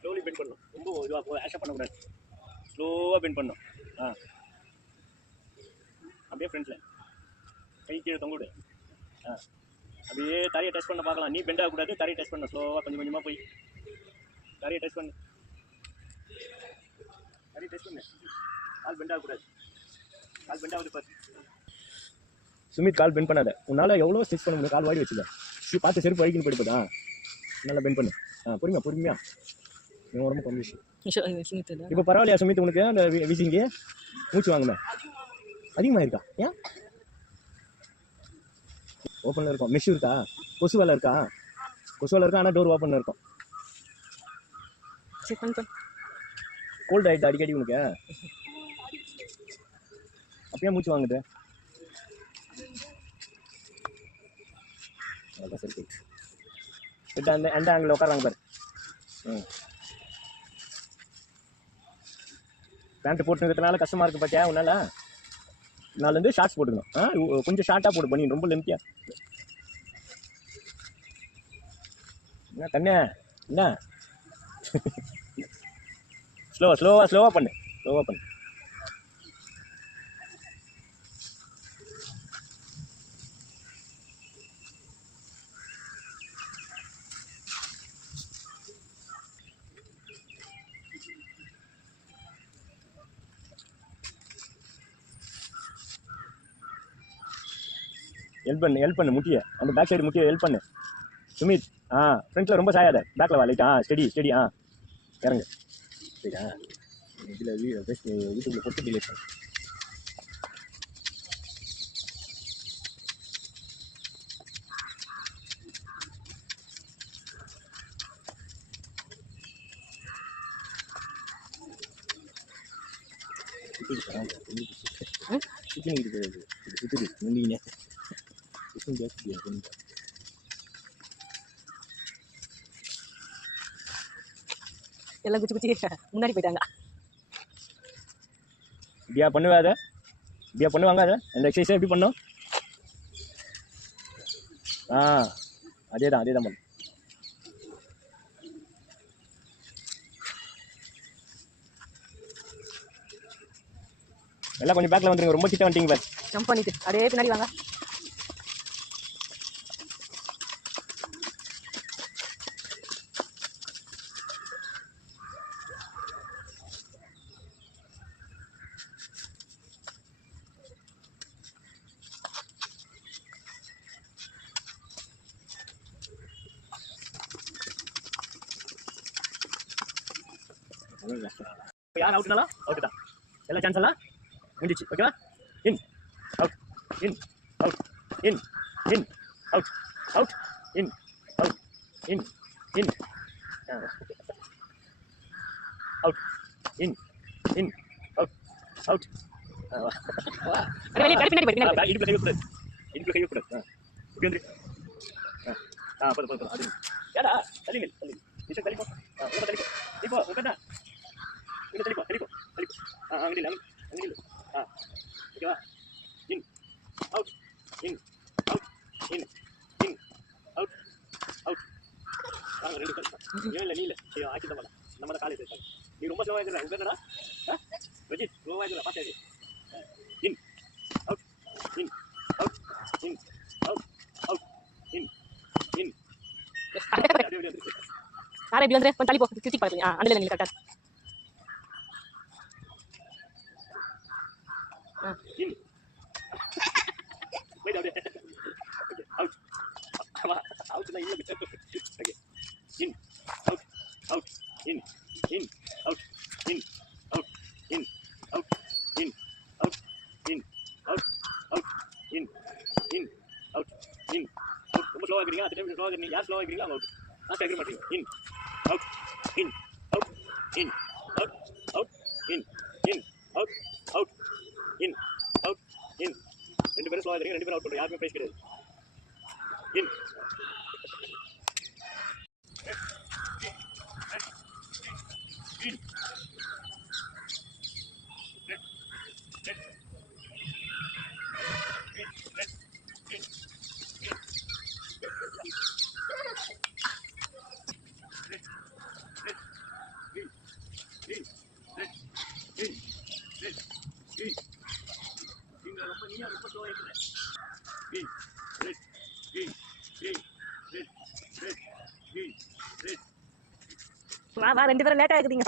Slowly bend பண்ணணும். ரொம்ப இதுவாக ஆஷா பண்ணக்கூடாது. ஸ்லோவாக பெண்ட் பண்ணணும். அப்படியே ஃப்ரெண்ட்ஸில் கை கீழே தொங்க விடு. அப்படியே தரையை டச் பண்ண பார்க்கலாம். நீ பெண்ட் ஆகக்கூடாது, தரையை டச் பண்ண. ஸ்லோவாக கொஞ்சம் கொஞ்சமாக போய் தரையை டச் பண்ணு. தரையை டச் பண்ணு. கால் பெண்ட் ஆகக்கூடாது. கால் பெண்ட் ஆகுது பாரு. சுமித், கால் பெண்ட் பண்ணாத. உன்னால் எவ்வளோ ஸ்டிச் பண்ண முடியும்? கால் வாடி வச்சுக்க. பார்த்து செருப்பு வழிக்குன்னு போயிட்டு நல்லா பெண்ட் பண்ணு. பொறுமையா என் உடம்பு கொஞ்சம் இப்போ பரவாயில்லையா சுமித்? உனக்கு அந்த வீசிங்க மூச்சு வாங்குமே அதிகமாக இருக்கா? ஏன் ஓப்பனில் இருக்கும்? மெஷ் இருக்கா? கொசு வேலை இருக்கா? கொசு வேலை இருக்கா, ஆனால் டோர் ஓப்பனில் இருக்கும். கோல்டு ஆகிட்டு அடிக்கடி உனக்கு? அப்பயே மூச்சு வாங்குது. சரி அந்த ஆங்கிள் உட்காராங்க பாரு. பேண்ட்டு போட்டுக்கிறதுனால கஷ்டமாக இருக்குது பார்த்தியா? உன்னால் நாலேருந்து ஷார்ட்ஸ் போட்டுக்கணும். கொஞ்சம் ஷார்ட்டாக போட்டு பண்ணி, ரொம்ப லென்த்தியா. என்ன கண்ணே என்ன? ஸ்லோவாக பண்ணு. ஹெல்ப் பண்ணு முட்டியை. அந்த பேக் சைடு முட்டியை ஹெல்ப் பண்ணு சுமித். ஃப்ரண்ட்டில் ரொம்ப சாயாத. பேக்கில் வா லைட்டா. ஸ்டெடி. இறங்கு. சரியா? இதில் யூடியூப்பில் போட்டு டிலேட் பண்ணு. எல்லாம் குச்சி முன்னாடி போயிட்டாங்க. இப்படியா பண்ணுவாத? இப்படியா பண்ணுவாங்க? அதை அந்த எக்ஸசைஸை எப்படி பண்ணும்? அதே தான் பண்ணு. எல்லாம் கொஞ்சம் பேக்கில் வந்துருங்க, ரொம்ப கிட்ட வந்துட்டீங்க பாரு. ஜம்ப் பண்ணிட்டு அப்படியே பின்னாடி வாங்க. யார் அவுட்னாலும் அவுட் தான், எல்லா சான்ஸ் எல்லாம் முடிஞ்சிச்சு. ஓகேவா? இன் out in out in in out out in out in in out in in out out. வெளியே பின்னாடி போய் பின்னாடி இடுப்பு கையக்கூடாது, இடுப்பு கையக்கூடாது. இப்படி வந்து போதும் போதும் அது ஏடா தள்ளி தள்ளி விஷயம் தள்ளிப்போ தள்ளிப்போ இப்போ உட்காந்தா இங்கே தள்ளிப்போ தள்ளிப்போ தள்ளிப்போ அங்கே அங்கே ஓகேவா? இன் out in out in in out out. வாங்க ரெண்டு பேர் இல்லை நீ இல்லை சரி ஆக்கி தான் நம்ம தான் காலேஜ் இருக்காங்க. நீ ரொம்ப ஸ்லோவாக இருக்கிற உங்க என்னடா ரஜித் ஸ்லோவாக இருக்கிற பார்த்தாது. In out in out in out out in in. யாரை இப்படி வந்து கொஞ்சம் தள்ளி போ, கிரிக்கெட் பார்ப்பீங்க. அதில் நீங்கள் கரெக்டாக in wait out okay out out na illa okay in out out in out in out in out in out in out out in out in out ரொம்ப ஸ்லோவா இருக்கீங்க. அந்த டைம் ஸ்லோவா இருக்கீங்க. யார் ஸ்லோவா இருக்கீங்க அவங்க அவுட். நான் கேட்க மாட்டீங்க. in out in out in out out in out out in out in. ரெண்டு பேரும் ஸ்லோவா இருக்கீங்க, ரெண்டு பேரும் அவுட் பண்றீங்க. யாருமே பிரைஸ் கிடையாது. in in வா ரெண்டு பேரும் லேட்டாக இருக்குதுங்க.